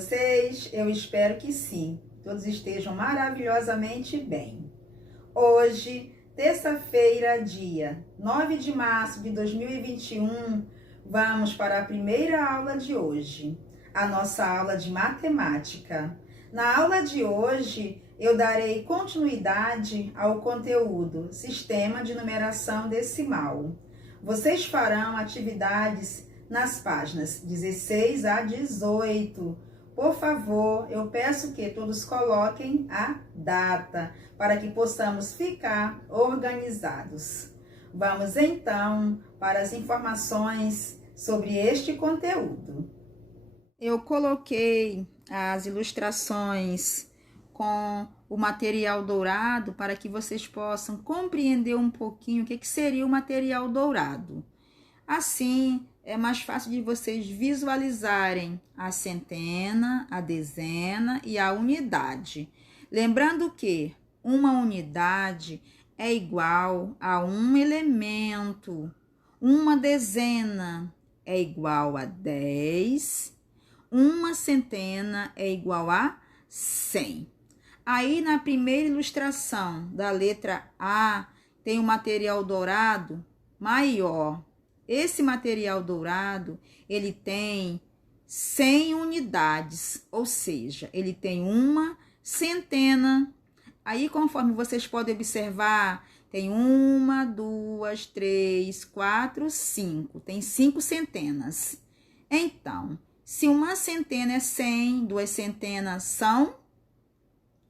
vocês? Eu espero que sim. Todos estejam maravilhosamente bem. Hoje, terça-feira, dia 9 de março de 2021, vamos para a primeira aula de hoje, a nossa aula de matemática. Na aula de hoje, eu darei continuidade ao conteúdo Sistema de Numeração Decimal. Vocês farão atividades nas páginas 16 a 18. Por favor, eu peço que todos coloquem a data, para que possamos ficar organizados. Vamos então para as informações sobre este conteúdo. Eu coloquei as ilustrações com o material dourado para que vocês possam compreender um pouquinho o que seria o material dourado. Assim, é mais fácil de vocês visualizarem a centena, a dezena e a unidade. Lembrando que uma unidade é igual a um elemento. Uma dezena é igual a 10. Uma centena é igual a 100. Aí, na primeira ilustração da letra A, tem o material dourado maior. Esse material dourado, ele tem 100 unidades, ou seja, ele tem uma centena. Aí, conforme vocês podem observar, tem 1, 2, 3, 4, 5. Tem 5 centenas. Então, se uma centena é 100, 2 centenas são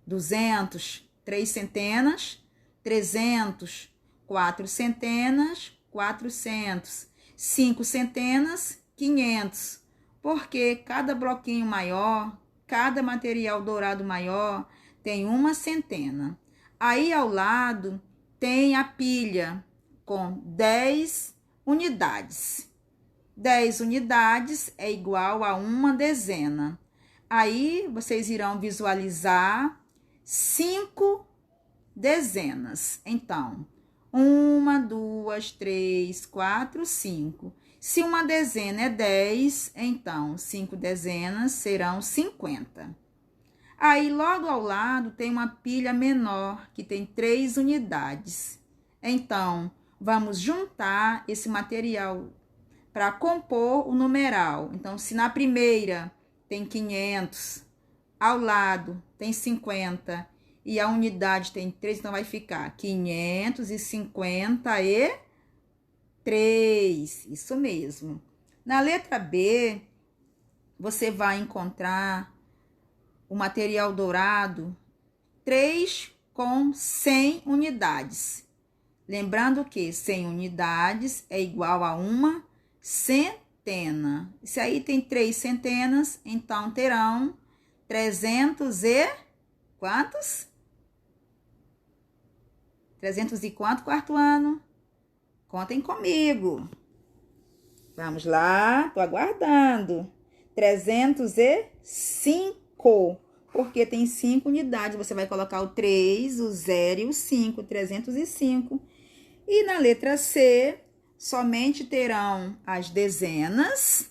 200, 3 centenas, 300, 4 centenas, 400. 5 centenas, 500, porque cada bloquinho maior, cada material dourado maior tem uma centena. Aí ao lado tem a pilha com 10 unidades. 10 unidades é igual a uma dezena. Aí vocês irão visualizar 5 dezenas. Então, 1, 2, 3, 4, 5. Se uma dezena é 10, então 5 dezenas serão 50. Aí, logo ao lado, tem uma pilha menor, que tem 3 unidades. Então, vamos juntar esse material para compor o numeral. Então, se na primeira tem 500, ao lado tem 50 e a unidade tem 3, então vai ficar 553. Isso mesmo. Na letra B, você vai encontrar o material dourado 3 com 100 unidades. Lembrando que 100 unidades é igual a uma centena. Se aí tem 3 centenas, então terão 300 e quantos? 300 e quanto, quarto ano? Contem comigo. Vamos lá, tô aguardando. 305, porque tem 5 unidades. Você vai colocar o 3, o 0 e o 5, 305. E na letra C, somente terão as dezenas.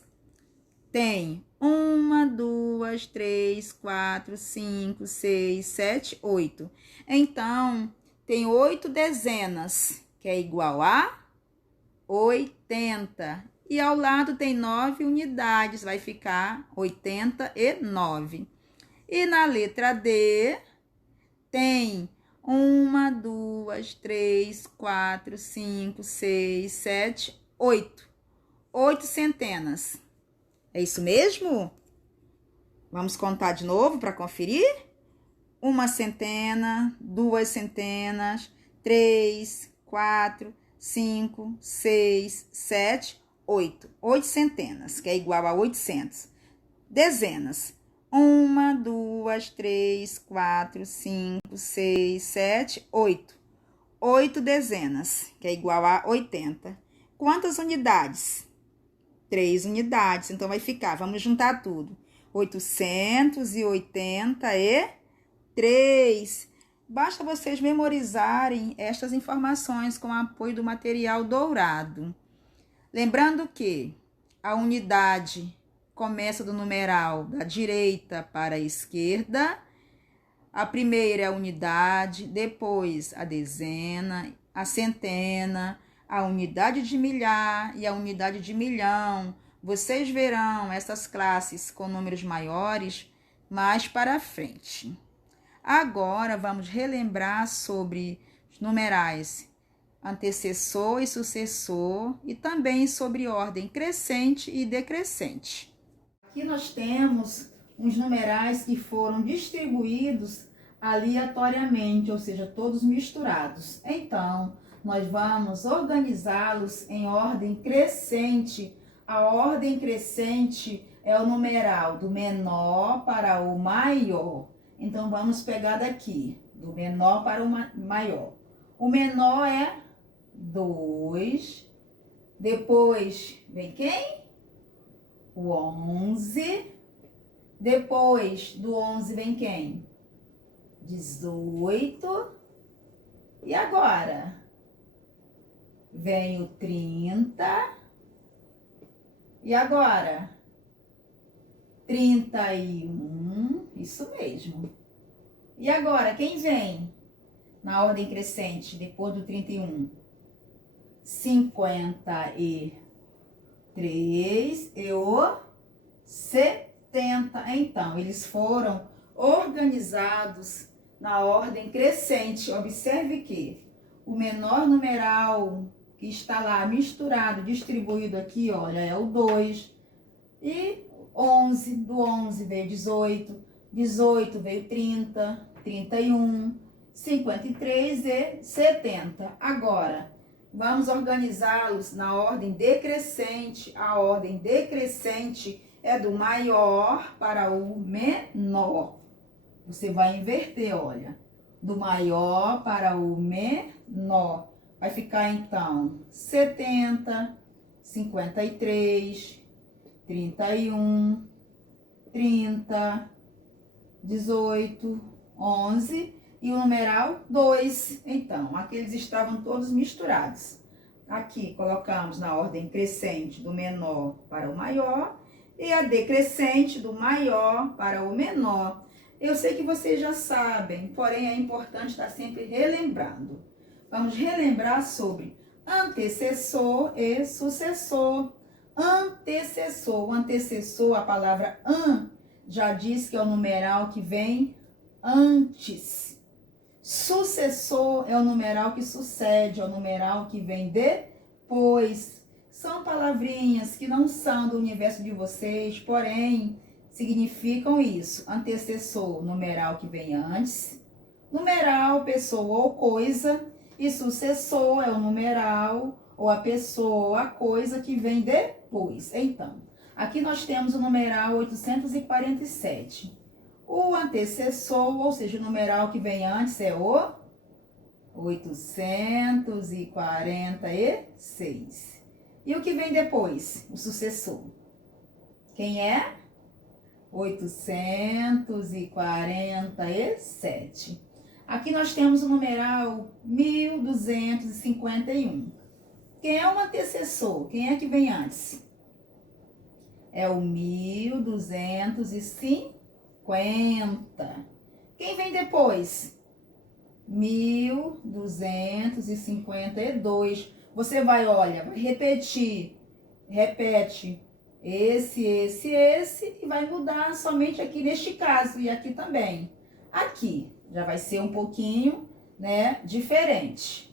Tem 1, 2, 3, 4, 5, 6, 7, 8. Então, tem 8 dezenas, que é igual a 80. E ao lado tem 9 unidades, vai ficar 89. E na letra D, tem 1, 2, 3, 4, 5, 6, 7, 8. 8 centenas. É isso mesmo? Vamos contar de novo para conferir? 1 centena, 2 centenas, 3, 4, 5, 6, 7, 8. 8 centenas, que é igual a 800. Dezenas. 1, 2, 3, 4, 5, 6, 7, 8. 8 dezenas, que é igual a 80. Quantas unidades? 3 unidades. Então, vai ficar, vamos juntar tudo. 883. Basta vocês memorizarem estas informações com o apoio do material dourado. Lembrando que a unidade começa do numeral da direita para a esquerda. A primeira é a unidade, depois a dezena, a centena, a unidade de milhar e a unidade de milhão. Vocês verão essas classes com números maiores mais para frente. Agora vamos relembrar sobre os numerais antecessor e sucessor e também sobre ordem crescente e decrescente. Aqui nós temos uns numerais que foram distribuídos aleatoriamente, ou seja, todos misturados. Então, nós vamos organizá-los em ordem crescente. A ordem crescente é o numeral do menor para o maior. Então, vamos pegar daqui, do menor para o maior. O menor é 2. Depois vem quem? O 11. Depois do 11 vem quem? 18. E agora? Vem o 30. E agora? 31. Isso mesmo. E agora, quem vem na ordem crescente depois do 31? 53 e o 70. Então, eles foram organizados na ordem crescente. Observe que o menor numeral que está lá misturado, distribuído aqui, olha, é o 2. E 11, do 11 veio 18, 18 veio 30, 31, 53 e 70. Agora, vamos organizá-los na ordem decrescente. A ordem decrescente é do maior para o menor. Você vai inverter, olha. Do maior para o menor. Vai ficar, então, 70, 53, 31, 30, 18, 11 e o numeral 2. Então, aqui eles estavam todos misturados. Aqui colocamos na ordem crescente do menor para o maior e a decrescente do maior para o menor. Eu sei que vocês já sabem, porém é importante estar sempre relembrando. Vamos relembrar sobre antecessor e sucessor. Antecessor. O antecessor, a palavra an, já diz que é o numeral que vem antes. Sucessor é o numeral que sucede, é o numeral que vem depois. São palavrinhas que não são do universo de vocês, porém significam isso. Antecessor, numeral que vem antes. Numeral, pessoa ou coisa. E sucessor é o numeral ou a pessoa ou a coisa que vem depois. Então, aqui nós temos o numeral 847. O antecessor, ou seja, o numeral que vem antes é o 846. E o que vem depois? O sucessor. Quem é? 847. Aqui nós temos o numeral 1251. Quem é o antecessor? Quem é que vem antes? É o 1250. Quem vem depois? 1252. Você vai, olha, vai repetir. Repete esse e vai mudar somente aqui neste caso e aqui também. Aqui já vai ser um pouquinho, né, diferente.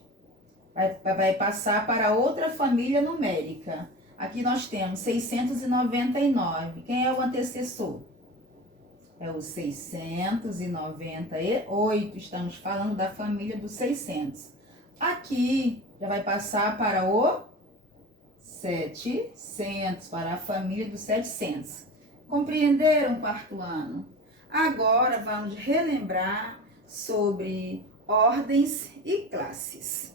Vai passar para outra família numérica. Aqui nós temos 699. Quem é o antecessor? É o 698. Estamos falando da família dos 600. Aqui já vai passar para o 700, para a família dos 700. Compreenderam, quarto ano? Agora vamos relembrar sobre ordens e classes.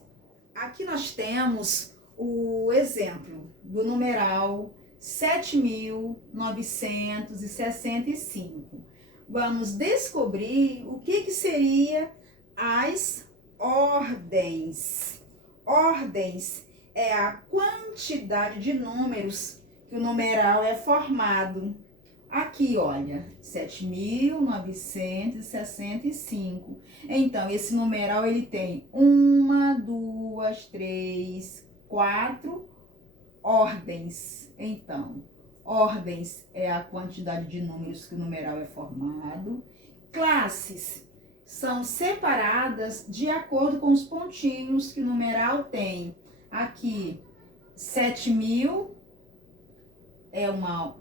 Aqui nós temos o exemplo do numeral 7.965. Vamos descobrir o que seria as ordens. Ordens é a quantidade de números que o numeral é formado. Aqui, olha, 7.965. Então, esse numeral, ele tem 1, 2, 3, 4 ordens. Então, ordens é a quantidade de números que o numeral é formado. Classes são separadas de acordo com os pontinhos que o numeral tem. Aqui, 7.000 é uma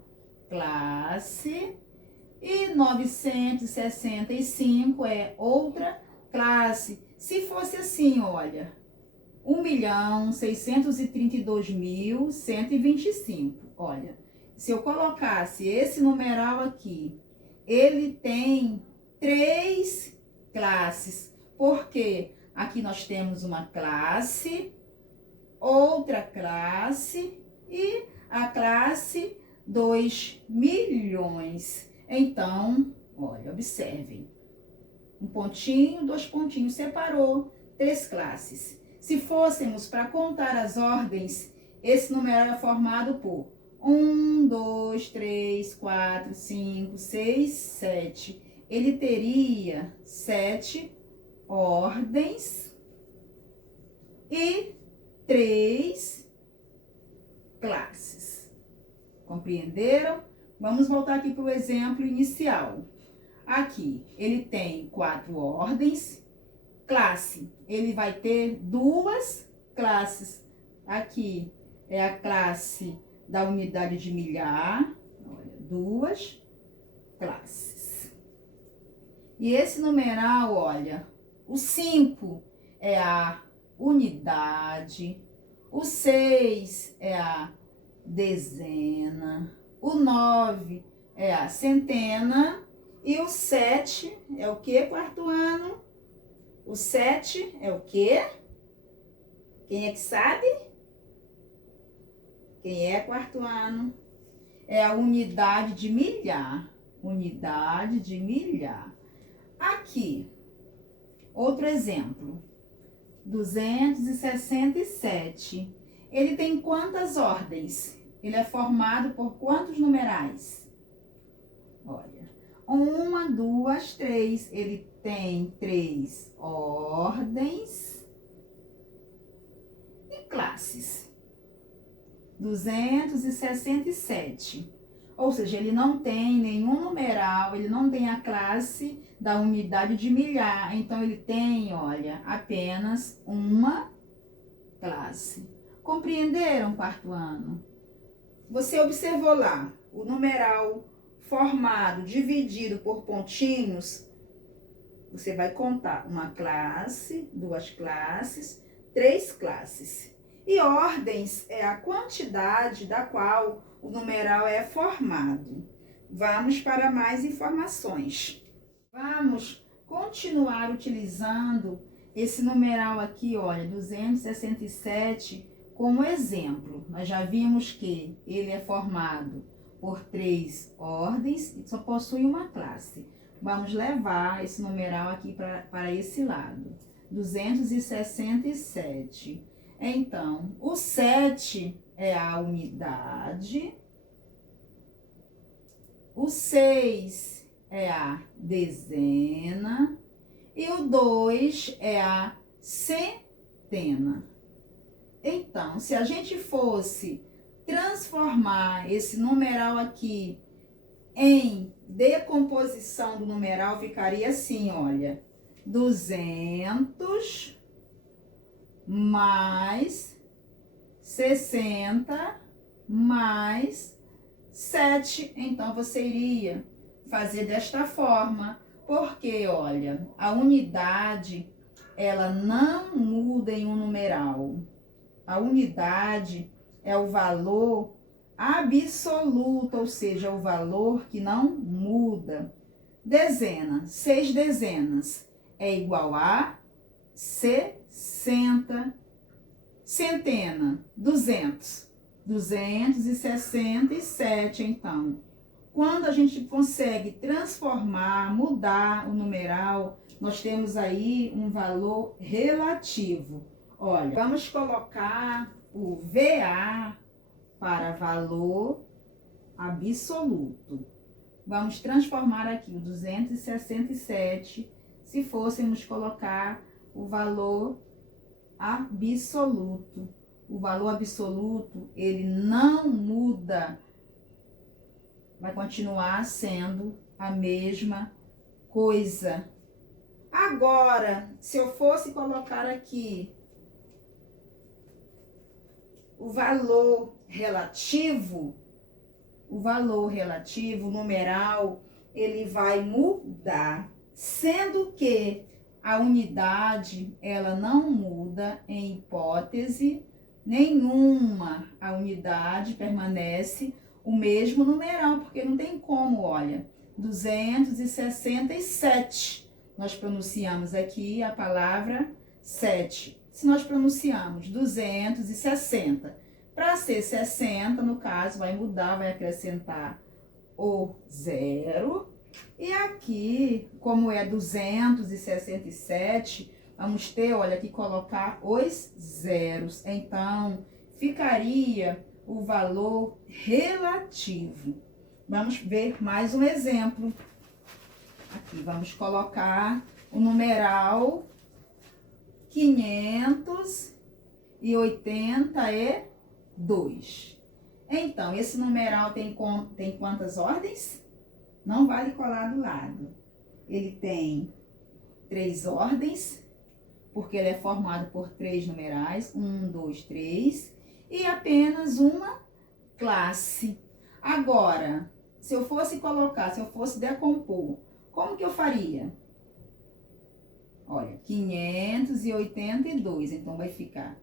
classe e 965 é outra classe. Se fosse assim, olha, 1.632.125. Olha, se eu colocasse esse numeral aqui, ele tem 3 classes, porque aqui nós temos uma classe, outra classe e a classe 2 milhões. Então, olha, observem. Um pontinho, 2 pontinhos, separou 3 classes. Se fôssemos para contar as ordens, esse numeral é formado por 1, 2, 3, 4, 5, 6, 7. Ele teria 7 ordens e 3 classes. Compreenderam? Vamos voltar aqui para o exemplo inicial. Aqui, ele tem 4 ordens. Classe, ele vai ter 2 classes. Aqui é a classe da unidade de milhar. Olha, 2 classes. E esse numeral, olha, o 5 é a unidade, o 6 é a dezena, o 9 é a centena e o 7 é o que, quarto ano? O 7 é o quê? Quem é que sabe? Quem é quarto ano? É a unidade de milhar. Unidade de milhar. Aqui, outro exemplo. 267. Ele tem quantas ordens? Ele é formado por quantos numerais? Olha, 1, 2, 3. Ele tem 3 ordens e classes. 267. Ou seja, ele não tem nenhum numeral, ele não tem a classe da unidade de milhar. Então, ele tem, olha, apenas uma classe. Compreenderam, quarto ano? Você observou lá o numeral formado, dividido por pontinhos. Você vai contar uma classe, 2 classes, 3 classes. E ordens é a quantidade da qual o numeral é formado. Vamos para mais informações. Vamos continuar utilizando esse numeral aqui, olha, 267, como exemplo. Nós já vimos que ele é formado por 3 ordens e só possui uma classe. Vamos levar esse numeral aqui para esse lado. 267. Então, o 7 é a unidade, o 6 é a dezena e o 2 é a centena. Então, se a gente fosse transformar esse numeral aqui em decomposição do numeral, ficaria assim, olha, 200 mais 60 mais 7. Então, você iria fazer desta forma, porque, olha, a unidade, ela não muda em um numeral. A unidade é o valor absoluto, ou seja, o valor que não muda. Dezena, 6 dezenas é igual a 60. Centena, 200. 267, então. Quando a gente consegue transformar, mudar o numeral, nós temos aí um valor relativo. Olha, vamos colocar o VA para valor absoluto. Vamos transformar aqui o 267, se fôssemos colocar o valor absoluto. O valor absoluto, ele não muda, vai continuar sendo a mesma coisa. Agora, se eu fosse colocar aqui o valor relativo, numeral, ele vai mudar, sendo que a unidade, ela não muda em hipótese nenhuma. A unidade permanece o mesmo numeral, porque não tem como, olha, 267. Nós pronunciamos aqui a palavra 7. Se nós pronunciamos 260, para ser 60, no caso, vai mudar, vai acrescentar o 0. E aqui, como é 267, vamos ter, olha, que colocar os zeros. Então, ficaria o valor relativo. Vamos ver mais um exemplo. Aqui, vamos colocar o numeral 582. Então, esse numeral tem quantas ordens? Não vale colar do lado. Ele tem 3 ordens, porque ele é formado por 3 numerais, 1, 2, 3, e apenas uma classe. Agora, se eu fosse decompor, como que eu faria? Olha, 582, então vai ficar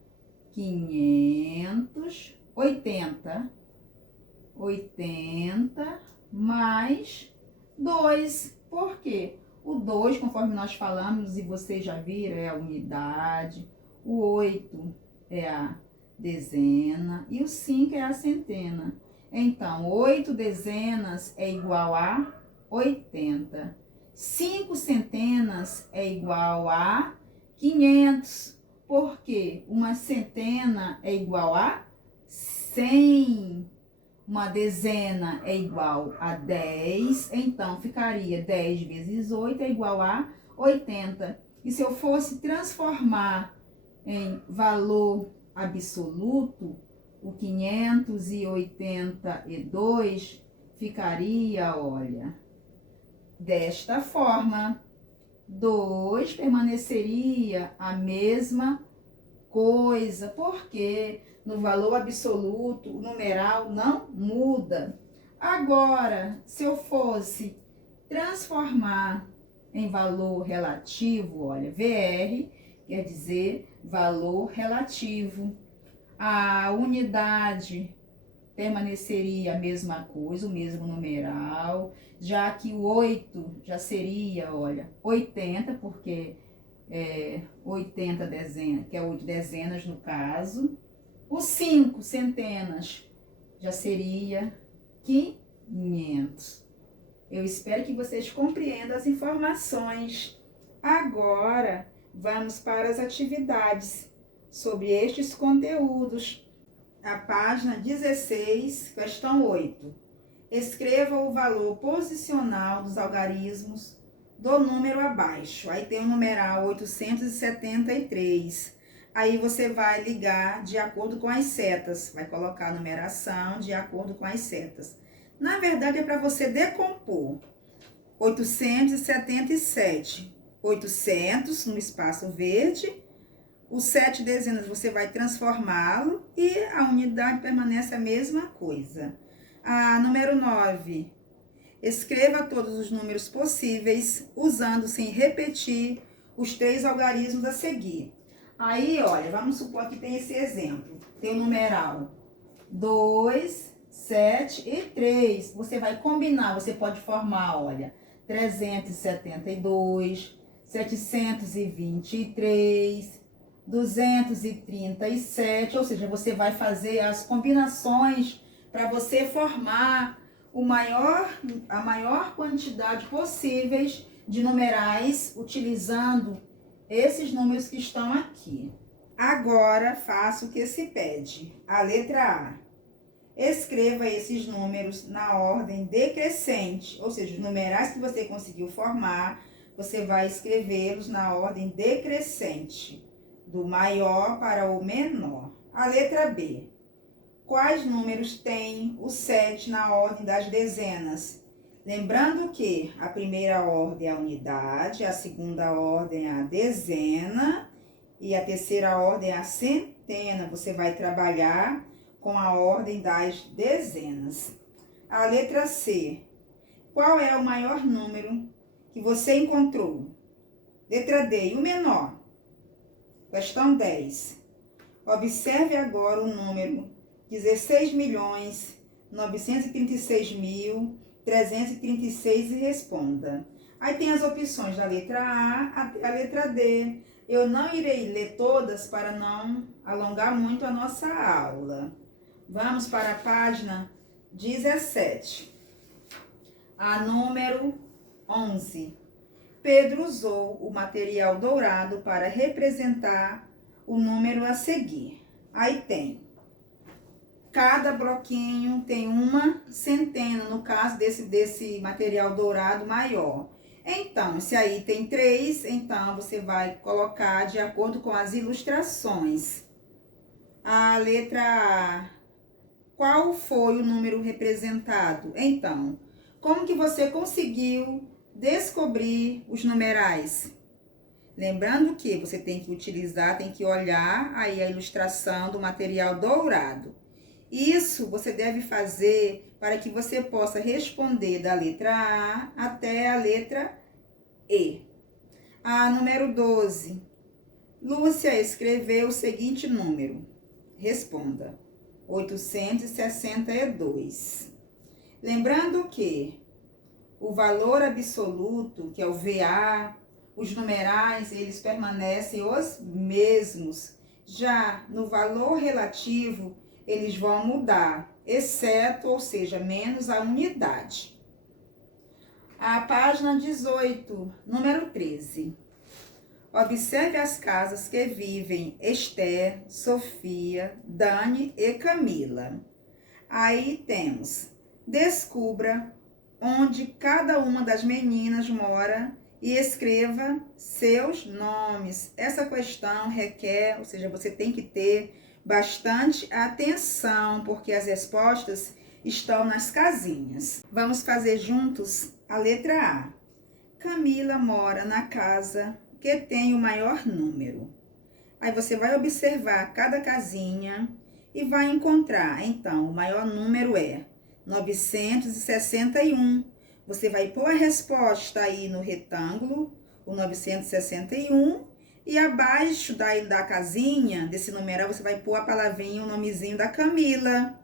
580 mais 2. Por quê? O 2, conforme nós falamos, e vocês já viram, é a unidade. O 8 é a dezena. E o 5 é a centena. Então, 8 dezenas é igual a 80. 5 centenas é igual a 500. Porque uma centena é igual a 100. Uma dezena é igual a 10, então ficaria 10 vezes 8 é igual a 80. E se eu fosse transformar em valor absoluto, o 582 ficaria, olha, desta forma. 2 permaneceria a mesma coisa, porque no valor absoluto o numeral não muda. Agora, se eu fosse transformar em valor relativo, olha, VR quer dizer valor relativo. A unidade permaneceria a mesma coisa, o mesmo numeral, já que o 8 já seria, olha, 80, porque 80 dezenas, que é 8 dezenas no caso. O 5 centenas já seria 500. Eu espero que vocês compreendam as informações. Agora, vamos para as atividades sobre estes conteúdos. A página 16, questão 8. Escreva o valor posicional dos algarismos do número abaixo. Aí tem o numeral 873. Aí você vai ligar de acordo com as setas. Vai colocar a numeração de acordo com as setas. Na verdade, é para você decompor. 877. 800 no espaço verde. Os 7 dezenas você vai transformá-lo e a unidade permanece a mesma coisa. A número 9. Escreva todos os números possíveis, usando sem repetir os 3 algarismos a seguir. Aí, olha, vamos supor que tem esse exemplo. Tem o numeral 2, 7 e 3. Você vai combinar, você pode formar, olha, 372, 723, 237. Ou seja, você vai fazer as combinações para você formar a maior quantidade possíveis de numerais utilizando esses números que estão aqui. Agora, faça o que se pede. A letra A. escreva esses números na ordem decrescente, ou seja, os numerais que você conseguiu formar, você vai escrevê-los na ordem decrescente, do maior para o menor. A letra B. Quais números tem o 7 na ordem das dezenas? Lembrando que a primeira ordem é a unidade, a segunda ordem é a dezena e a terceira ordem é a centena. Você vai trabalhar com a ordem das dezenas. A letra C. Qual é o maior número que você encontrou? Letra D. E o menor? Questão 10. Observe agora o número 16.936.336 e responda. Aí tem as opções da letra A até a letra D. Eu não irei ler todas para não alongar muito a nossa aula. Vamos para a página 17. A número 11. Pedro usou o material dourado para representar o número a seguir. Aí tem. Cada bloquinho tem uma centena, no caso desse material dourado maior. Então, se aí tem 3, então você vai colocar de acordo com as ilustrações. A letra A. Qual foi o número representado? Então, como que você conseguiu descobrir os numerais? Lembrando que você tem que utilizar, tem que olhar aí a ilustração do material dourado. Isso você deve fazer para que você possa responder da letra A até a letra E. A número 12. Lúcia escreveu o seguinte número. Responda. 862. Lembrando que o valor absoluto, que é o VA, os numerais, eles permanecem os mesmos. Já no valor relativo, eles vão mudar, exceto, ou seja, menos a unidade. A página 18, número 13. Observe as casas que vivem Esther, Sofia, Dani e Camila. Aí temos, descubra onde cada uma das meninas mora e escreva seus nomes. Essa questão requer, ou seja, você tem que ter bastante atenção, porque as respostas estão nas casinhas. Vamos fazer juntos a letra A. Camila mora na casa que tem o maior número. Aí você vai observar cada casinha e vai encontrar. Então, o maior número é 961. Você vai pôr a resposta aí no retângulo, o 961, e abaixo da casinha desse numeral você vai pôr a palavrinha, o nomezinho da Camila.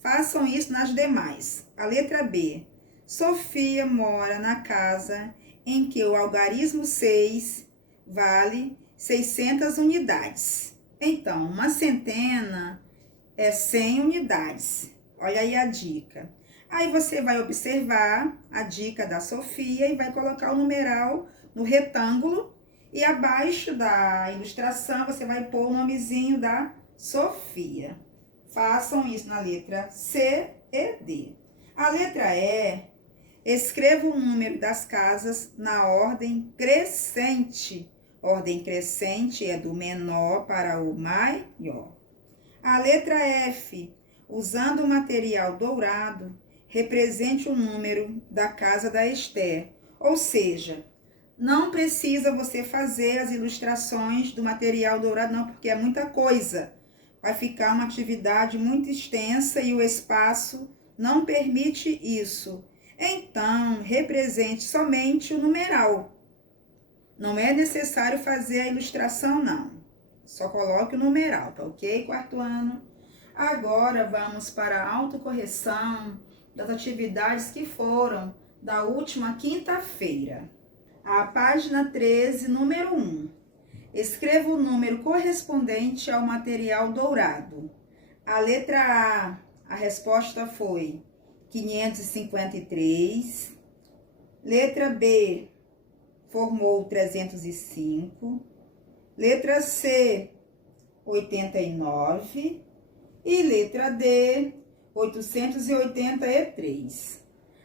Façam isso nas demais. A letra B. Sofia mora na casa em que o algarismo 6 vale 600 unidades. Então, uma centena é 100 unidades. Olha aí a dica. Aí você vai observar a dica da Sofia e vai colocar o numeral no retângulo. E abaixo da ilustração você vai pôr o nomezinho da Sofia. Façam isso na letra C e D. A letra E. Escreva o número das casas na ordem crescente. Ordem crescente é do menor para o maior. A letra F. Usando o material dourado, represente o número da casa da Esther. Ou seja, não precisa você fazer as ilustrações do material dourado, não, porque é muita coisa. Vai ficar uma atividade muito extensa e o espaço não permite isso. Então, represente somente o numeral. Não é necessário fazer a ilustração, não. Só coloque o numeral, tá ok, quarto ano? Agora, vamos para a autocorreção das atividades que foram da última quinta-feira. A página 13, número 1. Escreva o número correspondente ao material dourado. A letra A resposta foi 553. Letra B, formou 305. Letra C, 89. E letra D, 883.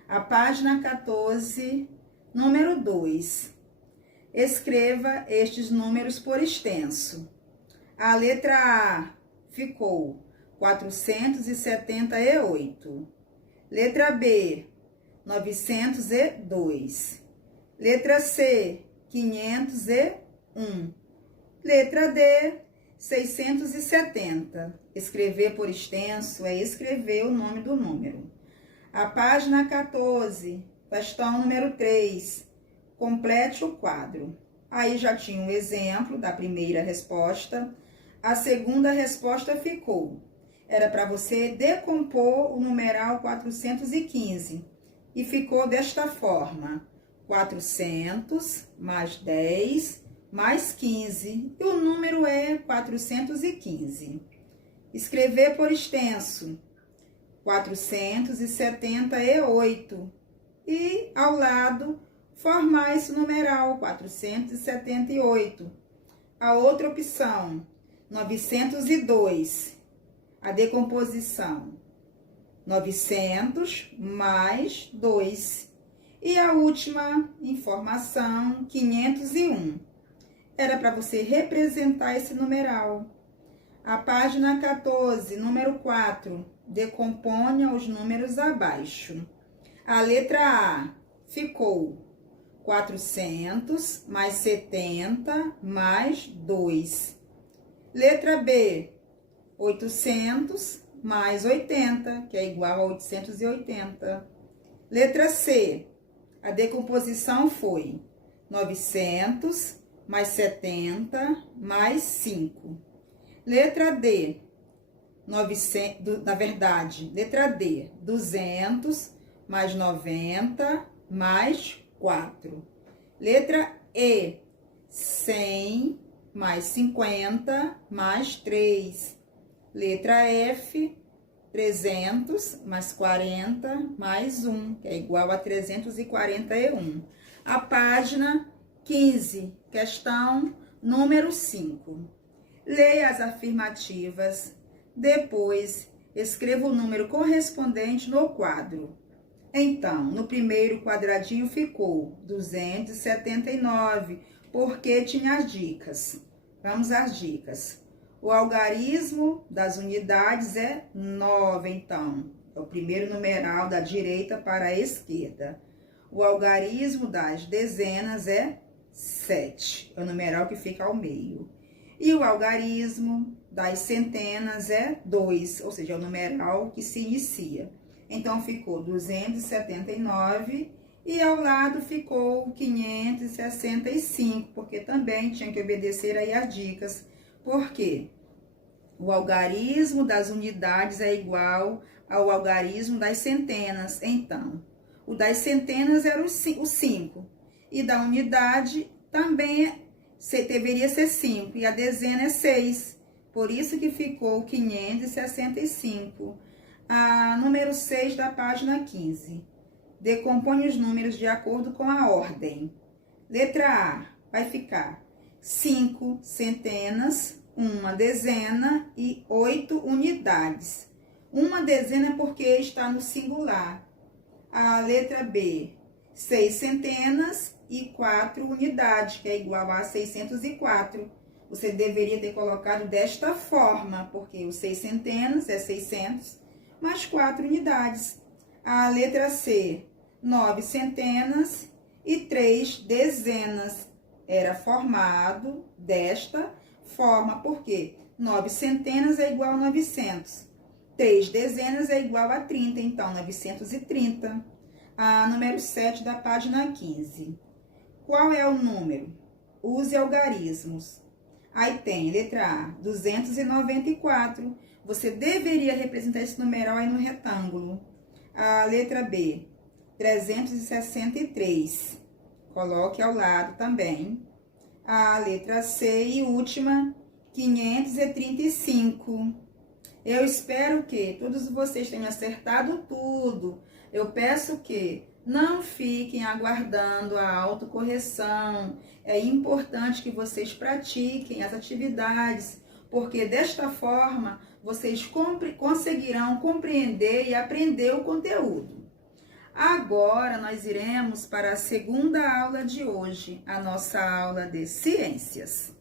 A página 14, número 2. Escreva estes números por extenso. A letra A ficou 478. Letra B, 902. Letra C, 501. Letra D, 670. Escrever por extenso é escrever o nome do número. A página 14, questão número 3. Complete o quadro. Aí já tinha um exemplo da primeira resposta. A segunda resposta ficou. Era para você decompor o numeral 415. E ficou desta forma. 400 mais 10 mais 15. E o número é 415. Escrever por extenso. 478. E ao lado, formar esse numeral, 478. A outra opção, 902. A decomposição, 900 mais 2. E a última informação, 501. Era para você representar esse numeral. A página 14, número 4, decomponha os números abaixo. A letra A ficou 400 mais 70 mais 2. Letra B, 800 mais 80, que é igual a 880. Letra C, a decomposição foi 900 mais 70 mais 5. Letra D, 900, letra D, 200 mais 90 mais 4. Letra E, 100 mais 50 mais 3. Letra F, 300 mais 40 mais 1, que é igual a 341. A página 15, questão número 5. Leia as afirmativas, depois escreva o número correspondente no quadro. Então, no primeiro quadradinho ficou 279, porque tinha as dicas. Vamos às dicas. O algarismo das unidades é 9, então. É o primeiro numeral da direita para a esquerda. O algarismo das dezenas é 7. É o numeral que fica ao meio. E o algarismo das centenas é 2, ou seja, é o numeral que se inicia. Então, ficou 279 e ao lado ficou 565, porque também tinha que obedecer aí as dicas. Por quê? O algarismo das unidades é igual ao algarismo das centenas. Então, o das centenas era o 5. E da unidade também deveria ser 5. E a dezena é 6. Por isso que ficou 565. A número 6 da página 15. Decompõe os números de acordo com a ordem. Letra A vai ficar 5 centenas, 1 dezena e 8 unidades. 1 dezena é porque está no singular. A letra B, 6 centenas e 4 unidades, que é igual a 604. Você deveria ter colocado desta forma, porque o 6 centenas é 600 mais 4 unidades. A letra C, 9 centenas e 3 dezenas. Era formado desta forma, porque 9 centenas é igual a 900. 3 dezenas é igual a 30, então 930. A número 7 da página 15. Qual é o número? Use algarismos. Aí tem, letra A, 294. Você deveria representar esse numeral aí no retângulo. A letra B, 363. Coloque ao lado também. A letra C e última, 535. Eu espero que todos vocês tenham acertado tudo. Eu peço que não fiquem aguardando a autocorreção. É importante que vocês pratiquem as atividades, porque desta forma vocês conseguirão compreender e aprender o conteúdo. Agora nós iremos para a segunda aula de hoje, a nossa aula de ciências.